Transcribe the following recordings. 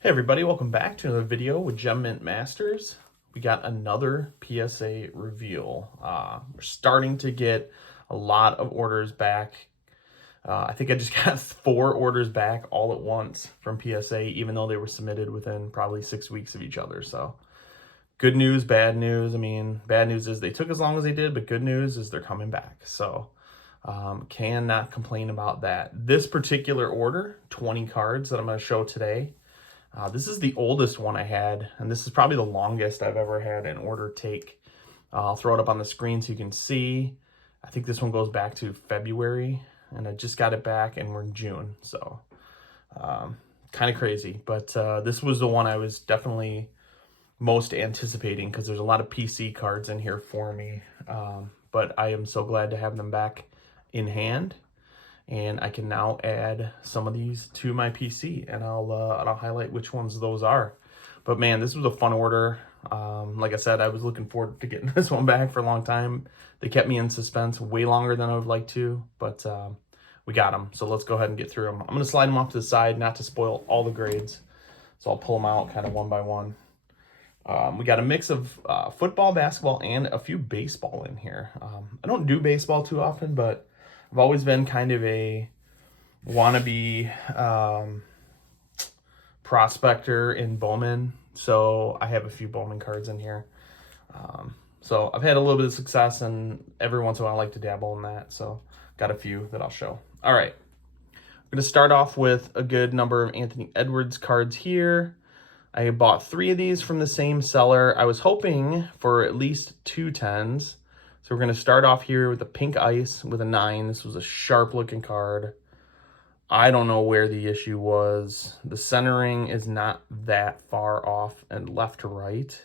Hey everybody, welcome back to another video with Gem Mint Masters. We got another PSA reveal. We're starting to get a lot of orders back. I think I just got 4 orders back all at once from PSA, even though they were submitted within probably 6 weeks of each other. So good news, bad news. I mean, bad news is they took as long as they did, but good news is they're coming back. So cannot complain about that. This particular order, 20 cards that I'm going to show today, this is the oldest one I had, and this is probably the longest I've ever had an order take. I'll throw it up on the screen so you can see. I think this one goes back to February, and I just got it back, and we're in June, so kind of crazy. But this was the one I was definitely most anticipating because there's a lot of PC cards in here for me. But I am so glad to have them back in hand. And I can now add some of these to my PC, and I'll highlight which ones those are. But man, this was a fun order. Like I said, I was looking forward to getting this one back for a long time. They kept me in suspense way longer than I would like to, but we got them. So let's go ahead and get through them. I'm going to slide them off to the side, not to spoil all the grades. So I'll pull them out kind of one by one. We got a mix of football, basketball, and a few baseball in here. I don't do baseball too often, but I've always been kind of a wannabe prospector in Bowman, so I have a few Bowman cards in here. So I've had a little bit of success, and every once in a while I like to dabble in that, so got a few that I'll show. All right, I'm going to start off with a good number of Anthony Edwards cards here. I bought 3 of these from the same seller. I was hoping for at least 2 10s. So we're going to start off here with a pink ice with a 9. This was a sharp looking card. I don't know where the issue was. The centering is not that far off and left to right.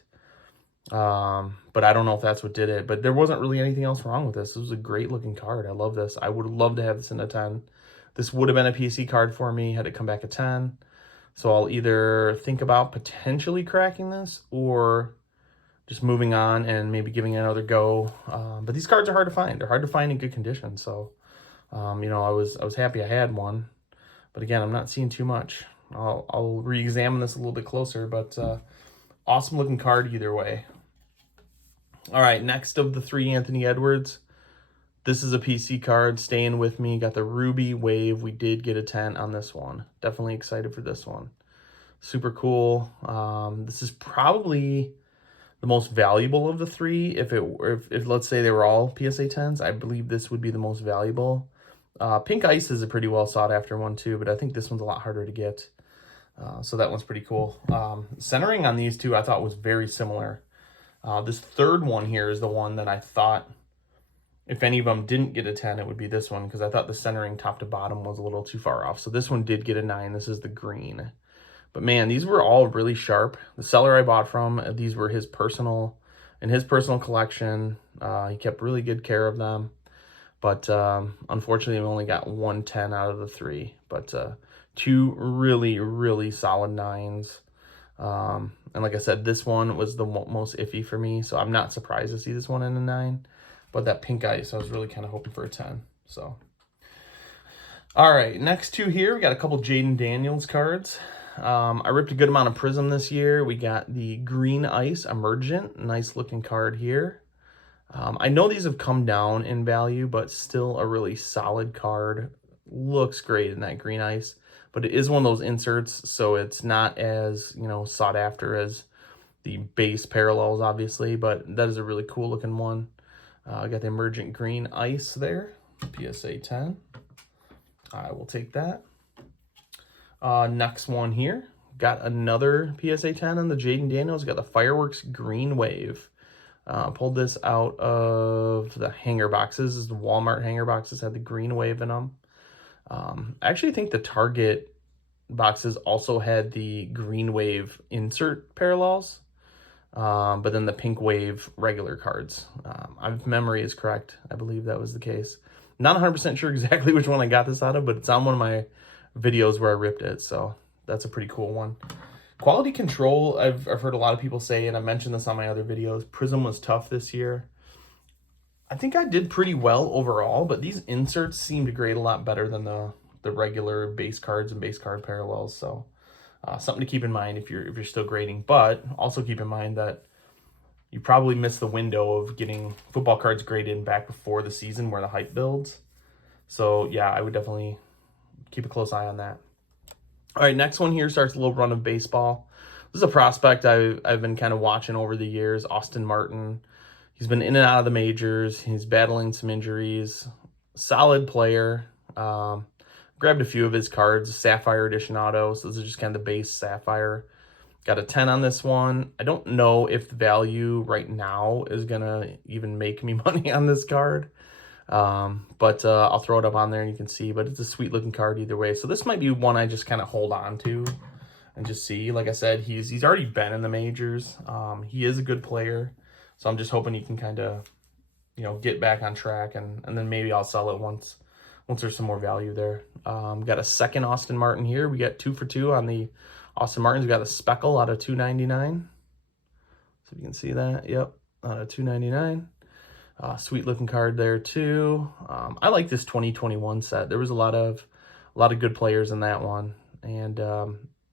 But I don't know if that's what did it. But there wasn't really anything else wrong with this. This was a great looking card. I love this. I would love to have this in a 10. This would have been a PC card for me had it come back a 10. So I'll either think about potentially cracking this or just moving on and maybe giving it another go. But these cards are hard to find. They're hard to find in good condition. So, you know, I was happy I had one. But again, I'm not seeing too much. I'll re-examine this a little bit closer, but awesome looking card either way. All right, next of the 3 Anthony Edwards. This is a PC card staying with me. Got the Ruby Wave. We did get a 10 on this one. Definitely excited for this one. Super cool. This is probably the most valuable of the 3. If let's say they were all PSA 10s, I believe this would be the most valuable. Pink Ice is a pretty well sought after one too, but I think this one's a lot harder to get. So that one's pretty cool. Centering on these two I thought was very similar. This third one here is the one that I thought, if any of them didn't get a 10, it would be this one, because I thought the centering top to bottom was a little too far off. So this one did get a 9. This is the green. But man, these were all really sharp. The seller I bought from, these were in his personal collection. He kept really good care of them. But unfortunately, we only got 1 10 out of the 3. But 2 really, really solid 9s. And like I said, this one was the most iffy for me. So I'm not surprised to see this one in a 9. But that pink ice, I was really kind of hoping for a 10. So, all right, next 2 here, we got a couple Jayden Daniels cards. I ripped a good amount of Prism this year. We got the Green Ice Emergent. Nice looking card here. I know these have come down in value, but still a really solid card. Looks great in that Green Ice. But it is one of those inserts, so it's not as, you know, sought after as the base parallels, obviously. But that is a really cool looking one. I got the Emergent Green Ice there. PSA 10. I will take that. Next one here, got another PSA 10 on the Jayden Daniels. Got the Fireworks Green Wave. Pulled this out of the hanger boxes. The Walmart hanger boxes had the Green Wave in them. I actually think the Target boxes also had the Green Wave insert parallels, but then the Pink Wave regular cards. If memory is correct, I believe that was the case. Not 100% sure exactly which one I got this out of, but it's on one of my videos where I ripped it, so that's a pretty cool one. Quality control, I've heard a lot of people say, and I mentioned this on my other videos, Prism was tough this year. I think I did pretty well overall, but these inserts seem to grade a lot better than the regular base cards and base card parallels, so Something to keep in mind if you're still grading, but also keep in mind that you probably missed the window of getting football cards graded back before the season where the hype builds. So yeah, I would definitely keep a close eye on that. All right, next one here starts a little run of baseball. This is a prospect I've been kind of watching over the years, Austin Martin. He's been in and out of the majors. He's battling some injuries. Solid player. Grabbed a few of his cards, Sapphire Edition Auto. So this is just kind of the base Sapphire. Got a 10 on this one. I don't know if the value right now is going to even make me money on this card. But I'll throw it up on there and you can see. But it's a sweet looking card either way. So this might be one I just kind of hold on to and just see. Like I said, he's already been in the majors. He is a good player. So I'm just hoping he can kind of, get back on track. And then maybe I'll sell it once there's some more value there. Got a second Austin Martin here. We got 2 for 2 on the Austin Martins. We got a speckle out of $2.99. So you can see that. Yep, out of $2.99. Sweet looking card there too. I like this 2021 set. There was a lot of good players in that one. And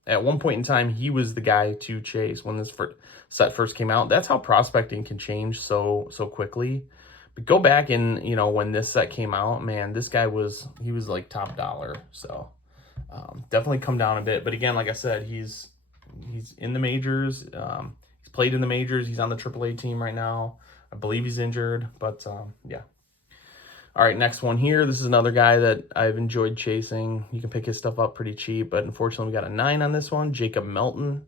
at one point in time, he was the guy to chase when this set first came out. That's how prospecting can change so quickly. But go back and, when this set came out, man, this guy was like top dollar. So definitely come down a bit. But again, like I said, he's in the majors. He's played in the majors. He's on the AAA team right now. I believe he's injured, but yeah. All right, next one here. This is another guy that I've enjoyed chasing. You can pick his stuff up pretty cheap, but unfortunately we got a 9 on this one. Jacob Melton.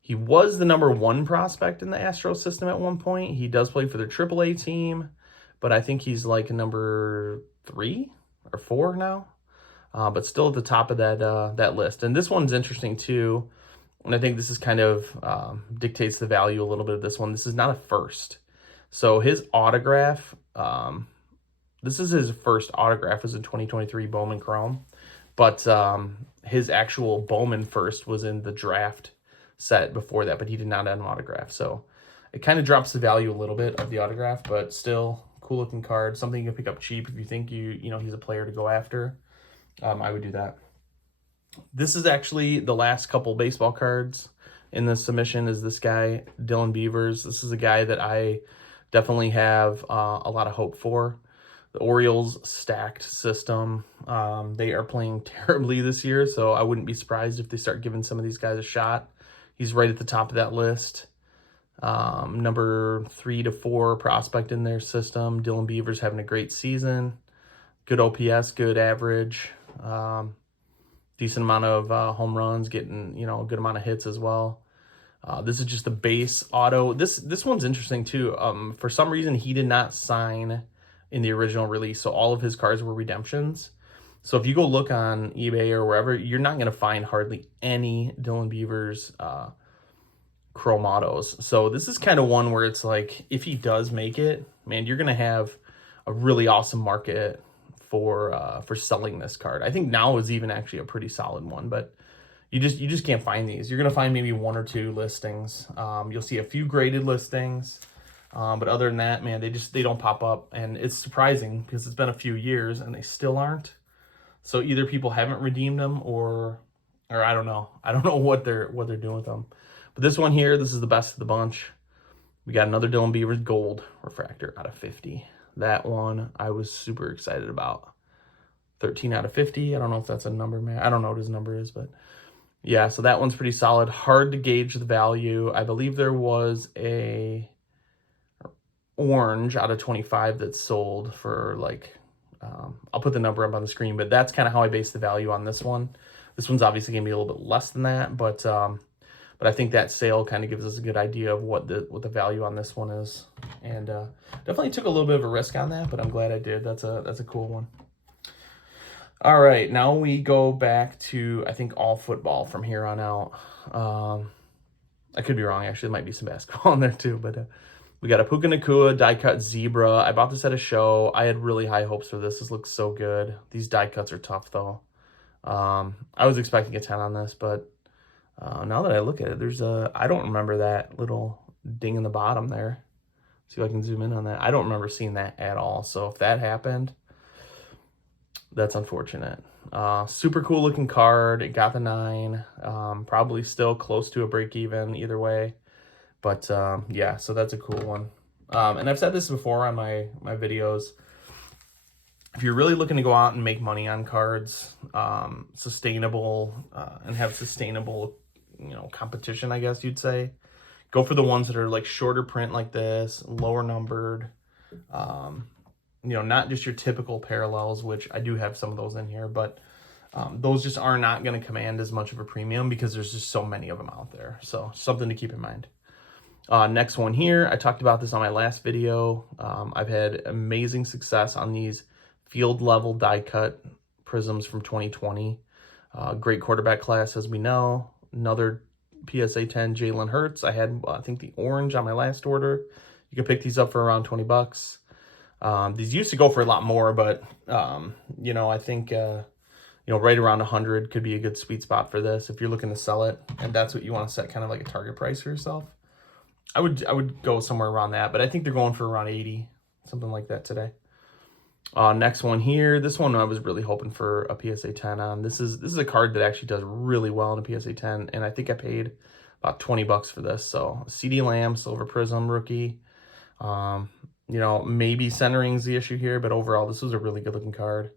He was the number 1 prospect in the Astros system at one point. He does play for their AAA team, but I think he's like number 3 or 4 now. But still at the top of that list. And this one's interesting too. And I think this is kind of dictates the value a little bit of this one. This is not a first. So his autograph, this is his first autograph, was in 2023 Bowman Chrome. But his actual Bowman first was in the draft set before that, but he did not have an autograph. So it kind of drops the value a little bit of the autograph, but still cool looking card. Something you can pick up cheap if you think he's a player to go after. I would do that. This is actually the last couple baseball cards in this submission is this guy, Dylan Beavers. This is a guy that I definitely have a lot of hope for. The Orioles stacked system. They are playing terribly this year, so I wouldn't be surprised if they start giving some of these guys a shot. He's right at the top of that list. Number 3 to 4 prospect in their system. Dylan Beavers having a great season. Good OPS, good average. Decent amount of home runs, getting a good amount of hits as well. This is just the base auto. This one's interesting too. For some reason, he did not sign in the original release, so all of his cards were redemptions. So if you go look on eBay or wherever, you're not going to find hardly any Dylan Beavers chrome autos. So this is kind of one where it's like, if he does make it, man, you're going to have a really awesome market for selling this card. I think now is even actually a pretty solid one, but you just can't find these. You're gonna find maybe 1 or 2 listings. You'll see a few graded listings, but other than that, man, they don't pop up, and it's surprising because it's been a few years and they still aren't. So either people haven't redeemed them, or I don't know. I don't know what they're doing with them. But this one here, this is the best of the bunch. We got another Dylan Beavers gold refractor out of 50. That one I was super excited about. 13 out of 50. I don't know if that's a number, man. I don't know what his number is, but yeah, so that one's pretty solid. Hard to gauge the value. I believe there was a orange out of 25 that sold for like, I'll put the number up on the screen, but that's kind of how I base the value on this one. This one's obviously gonna be a little bit less than that, but I think that sale kind of gives us a good idea of what the value on this one is. And definitely took a little bit of a risk on that, but I'm glad I did. That's a cool one. All right, now we go back to, I think, all football from here on out. I could be wrong, actually. There might be some basketball in there too, but we got a Puka Nacua die-cut Zebra. I bought this at a show. I had really high hopes for this. This looks so good. These die cuts are tough, though. I was expecting a 10 on this, but now that I look at it, I don't remember that little ding in the bottom there. See if I can zoom in on that. I don't remember seeing that at all. So if that happened, That's unfortunate. Super cool looking card. It got the 9. Probably still close to a break even either way. But yeah, so that's a cool one. And I've said this before on my videos. If you're really looking to go out and make money on cards, sustainable, and have sustainable, competition, I guess you'd say, go for the ones that are like shorter print like this, lower numbered, not just your typical parallels, which I do have some of those in here, but those just are not going to command as much of a premium because there's just so many of them out there. So something to keep in mind. Next one here, I talked about this on my last video. I've had amazing success on these field level die cut prisms from 2020. Great quarterback class, as we know. Another PSA 10 Jalen Hurts. I had, I think, the orange on my last order. You could pick these up for around 20 bucks. These used to go for a lot more, but, I think, right around 100 could be a good sweet spot for this if you're looking to sell it, and that's what you want to set kind of like a target price for yourself. I would go somewhere around that, but I think they're going for around 80, something like that today. Next one here. This one I was really hoping for a PSA 10 on. This is a card that actually does really well in a PSA 10, and I think I paid about 20 bucks for this. So CeeDee Lamb, Silver Prism rookie. Maybe centering's the issue here, but overall this was a really good looking card.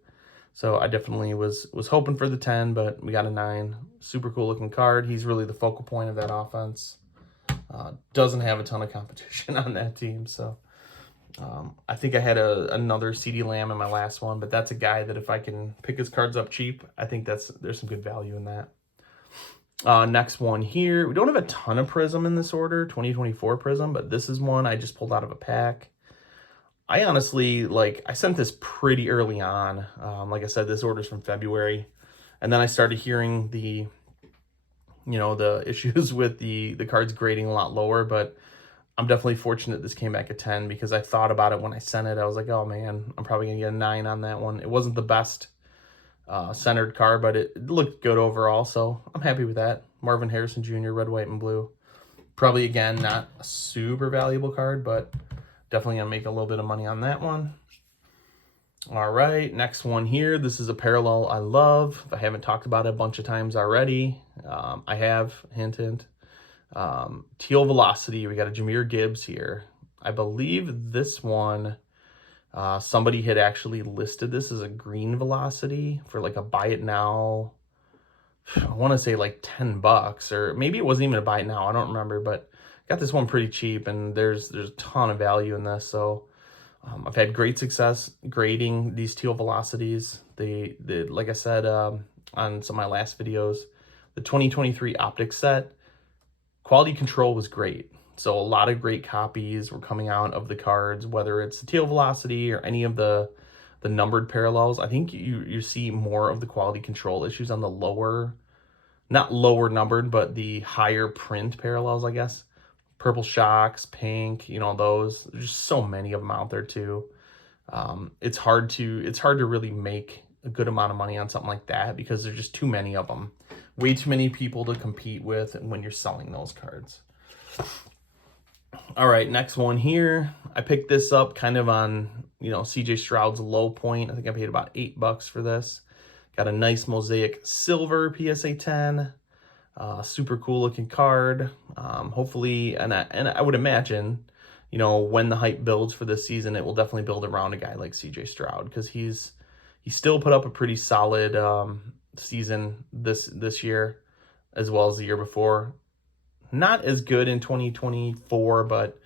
So I definitely was hoping for the 10, but we got a 9. Super cool looking card. He's really the focal point of that offense. Doesn't have a ton of competition on that team, so I think I had another CeeDee Lamb in my last one, but that's a guy that if I can pick his cards up cheap, I think there's some good value in that. Next one here. We don't have a ton of Prism in this order, 2024 Prism, but this is one I just pulled out of a pack. I honestly, I sent this pretty early on. Like I said, this order's from February, and then I started hearing the issues with the cards grading a lot lower, but I'm definitely fortunate this came back at 10 because I thought about it when I sent it. I was like, oh man, I'm probably going to get a 9 on that one. It wasn't the best centered card, but it looked good overall, so I'm happy with that. Marvin Harrison Jr., red, white, and blue. Probably, again, not a super valuable card, but definitely going to make a little bit of money on that one. All right, next one here. This is a parallel I love. If I haven't talked about it a bunch of times already, I have, hint, hint. Teal Velocity, we got a Jahmyr Gibbs here. I believe this one, somebody had actually listed this as a green Velocity for like a buy it now. I want to say like 10 bucks, or maybe it wasn't even a buy it now. I don't remember, but got this one pretty cheap, and there's a ton of value in this. So I've had great success grading these Teal Velocities. They like I said on some of my last videos, the 2023 Optics set, quality control was great. So a lot of great copies were coming out of the cards, whether it's the Teal Velocity or any of the numbered parallels. I think you see more of the quality control issues on the lower, not lower numbered, but the higher print parallels, I guess. Purple Shocks, pink, those. There's just so many of them out there too. It's hard to really make a good amount of money on something like that because there's just too many of them. Way too many people to compete with when you're selling those cards. All right, next one here. I picked this up kind of on, CJ Stroud's low point. I think I paid about 8 bucks for this. Got a nice mosaic silver PSA 10. Super cool looking card. Hopefully, and I would imagine, when the hype builds for this season, it will definitely build around a guy like CJ Stroud because he still put up a pretty solid season this year as well as the year before. Not as good in 2024, but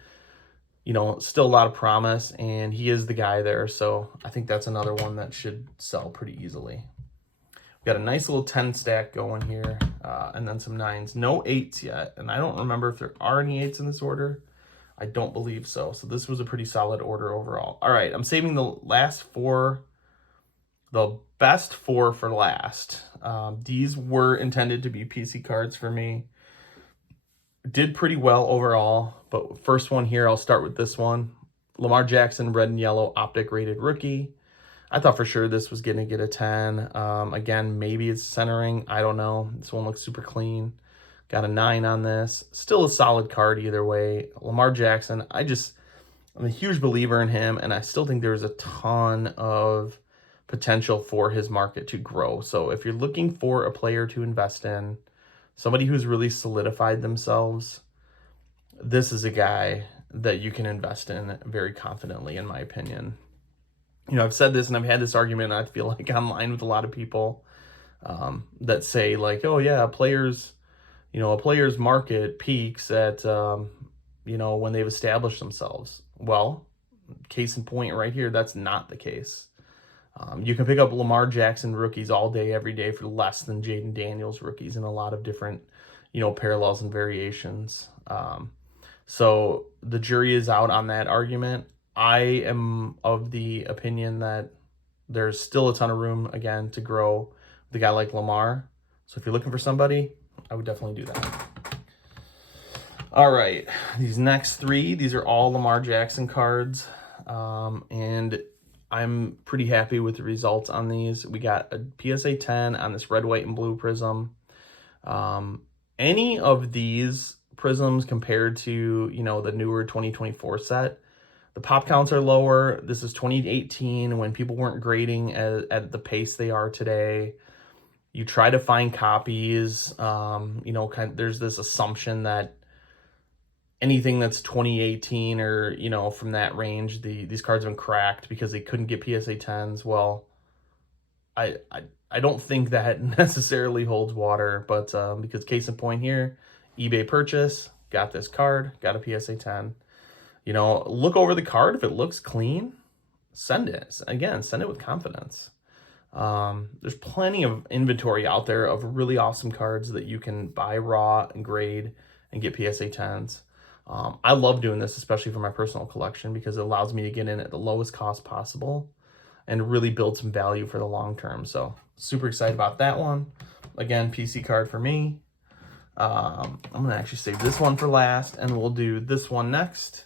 still a lot of promise, and he is the guy there. So I think that's another one that should sell pretty easily. Got a nice little 10 stack going here, and then some 9s. No 8s yet, and I don't remember if there are any 8s in this order. I don't believe so. So this was a pretty solid order overall. All right, I'm saving the best 4 for last. These were intended to be PC cards for me. Did pretty well overall, but first one here, I'll start with this one. Lamar Jackson, red and yellow, optic rated rookie. I thought for sure this was going to get a 10. Again, maybe it's centering. I don't know. This one looks super clean. Got a 9 on this. Still a solid card either way. Lamar Jackson, I'm a huge believer in him, and I still think there's a ton of potential for his market to grow. So if you're looking for a player to invest in, somebody who's really solidified themselves, this is a guy that you can invest in very confidently, in my opinion. You know, I've said this and I've had this argument, I feel like, online with a lot of people that say, like, oh yeah, a player's market peaks at, when they've established themselves. Well, case in point right here, that's not the case. You can pick up Lamar Jackson rookies all day, every day for less than Jayden Daniels rookies in a lot of different, parallels and variations. So the jury is out on that argument. I am of the opinion that there's still a ton of room, again, to grow with a guy like Lamar. So if you're looking for somebody, I would definitely do that. All right, these next three, these are all Lamar Jackson cards. And I'm pretty happy with the results on these. We got a PSA 10 on this red, white, and blue prism. Any of these prisms compared to, the newer 2024 set, the pop counts are lower. This is 2018 when people weren't grading at the pace they are today. You try to find copies, there's this assumption that anything that's 2018 or, from that range, these cards have been cracked because they couldn't get PSA 10s. Well, I don't think that necessarily holds water, but because case in point here, eBay purchase, got this card, got a PSA 10. Look over the card. If it looks clean, send it. Again, send it with confidence. There's plenty of inventory out there of really awesome cards that you can buy raw and grade and get PSA 10s. I love doing this, especially for my personal collection, because it allows me to get in at the lowest cost possible and really build some value for the long term. So super excited about that one. Again, PC card for me. I'm going to actually save this one for last, and we'll do this one next.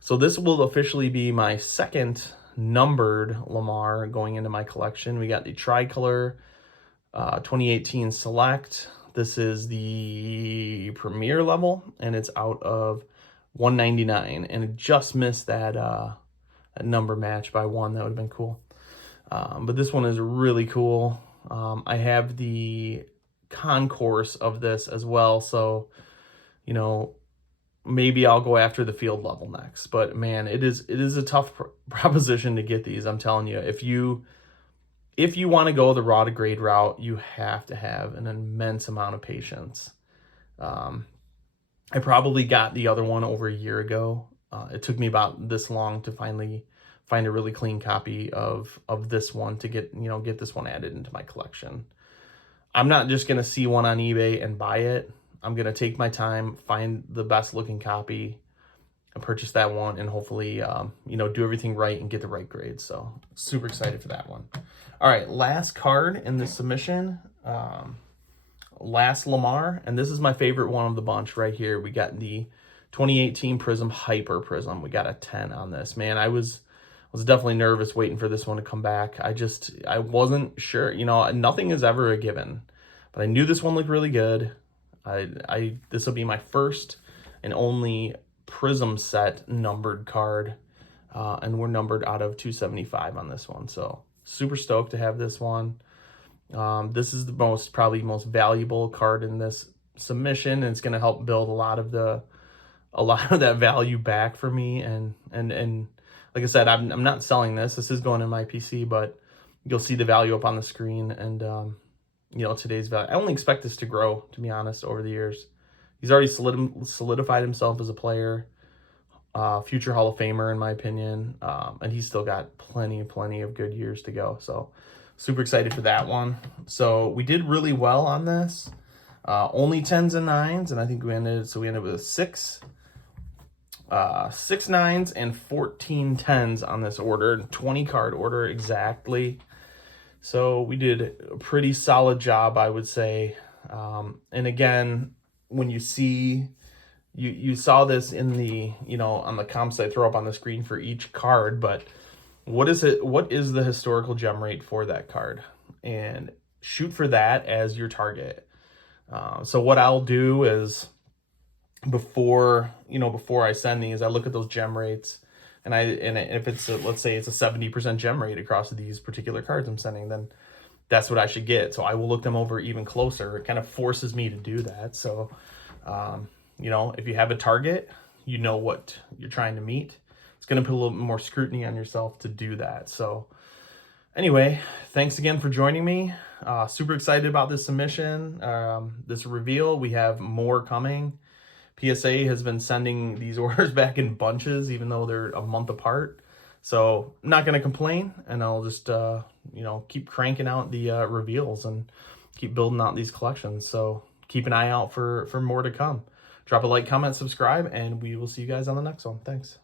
So this will officially be my second numbered Lamar going into my collection. We got the Tricolor 2018 Select. This is the Premier level, and it's out of 199, and it just missed that number match by one. That would have been cool. But this one is really cool. I have the concourse of this as well, so maybe I'll go after the field level next. But man, it is a tough proposition to get these. I'm telling you, if you want to go the raw to grade route, you have to have an immense amount of patience. I probably got the other one over a year ago. It took me about this long to finally find a really clean copy of this one to get this one added into my collection. I'm not just going to see one on eBay and buy it. I'm going to take my time, find the best looking copy, and purchase that one, and hopefully, do everything right and get the right grade. So super excited for that one. All right, last card in this submission, last Lamar, and this is my favorite one of the bunch right here. We got the 2018 Prism Hyper Prism. We got a 10 on this. Man, I was definitely nervous waiting for this one to come back. I wasn't sure. Nothing is ever a given, but I knew this one looked really good. This will be my first and only Prism set numbered card, and we're numbered out of 275 on this one. So super stoked to have this one. This is the probably most valuable card in this submission, and it's going to help build a lot of that value back for me. And like I said, I'm not selling this. This is going in my PC, but you'll see the value up on the screen. And today's value, I only expect this to grow, to be honest, over the years. He's already solidified himself as a player, future Hall of Famer, in my opinion. And he's still got plenty of good years to go. So super excited for that one. So we did really well on this. Only 10s and 9s, and I think we ended with 6 9s and 14 10s on this order, 20 card order exactly. So we did a pretty solid job, I would say. And again, when you see, you saw this in the, on the comps I throw up on the screen for each card, but what is the historical gem rate for that card? And shoot for that as your target. So what I'll do is, before I send these, I look at those gem rates, And if it's let's say it's a 70% gem rate across these particular cards I'm sending, then that's what I should get. So I will look them over even closer. It kind of forces me to do that. So, you know, if you have a target, you know what you're trying to meet. It's going to put a little more scrutiny on yourself to do that. So anyway, thanks again for joining me. Super excited about this submission, this reveal. We have more coming. PSA has been sending these orders back in bunches, even though they're a month apart. So I'm not going to complain, and I'll just, you know, keep cranking out the reveals and keep building out these collections. So keep an eye out for more to come. Drop a like, comment, subscribe, and we will see you guys on the next one. Thanks.